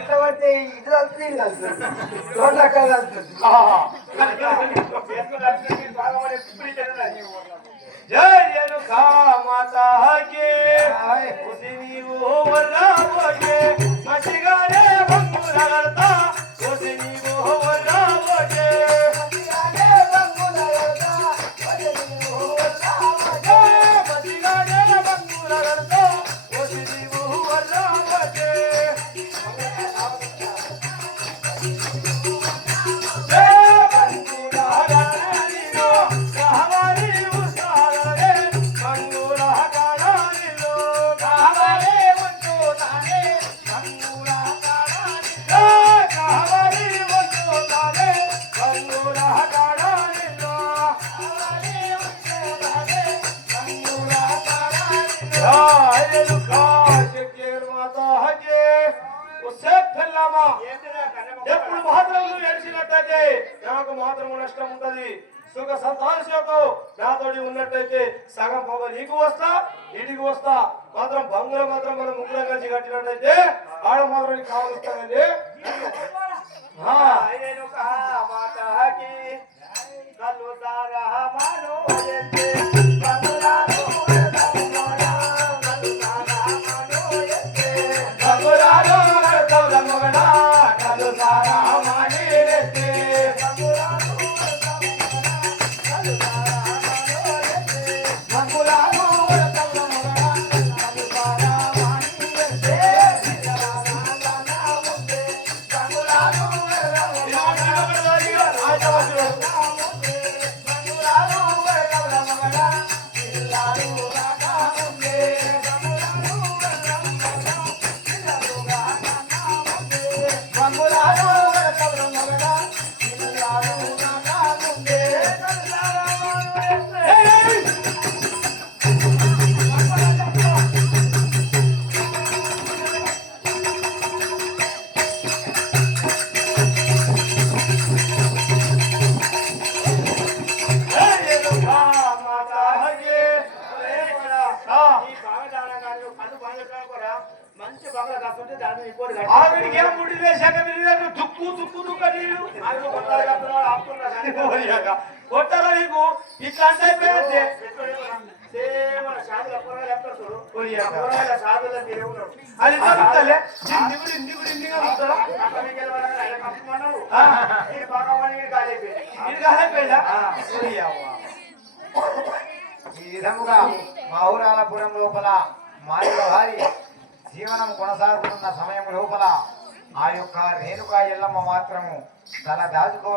ఇట్లా పడితే ఇది కలుస్తుంది రెండు రకాలు కలుస్తుంది. జయ రేణుకా మాతా కే నీవు వర్రావోగే మసిగానే బంగులగడతా నీవు వర్రావోగే మసిగానే బంగులగడతా మసిగానే బంగులగడతా నీవు వర్రావోగే ఎప్పుడు మాత్రం ఏడ్చినట్టయితే నాకు మాత్రం నష్టం ఉంటది. సుఖ సంతోషంతో నాతోటి ఉన్నట్టయితే సగం పొగ నీకు వస్తా ఇంటికి వస్తా. మాత్రం బంగులో మాత్రం మనం ముగ్గురం కలిసి కట్టినట్టయితే ఆడ మాత్రం కావస్తానండి. ఆవిడికి ఏం ముడి వేసాక దుక్కు దుక్కు దుక్క నీళ్ళు కొట్టారా నీకు ఇట్లా అంటే అయిపోయింది. అది జరుగుతలే ఈ విధముగా మా ఊరాలపురం లోపల మాదిగ వారి జీవనం కొనసాగుతున్న సమయం లోపల ఆ యొక్క రేణుకా ఎల్లమ్మ మాత్రము తల దాచుకో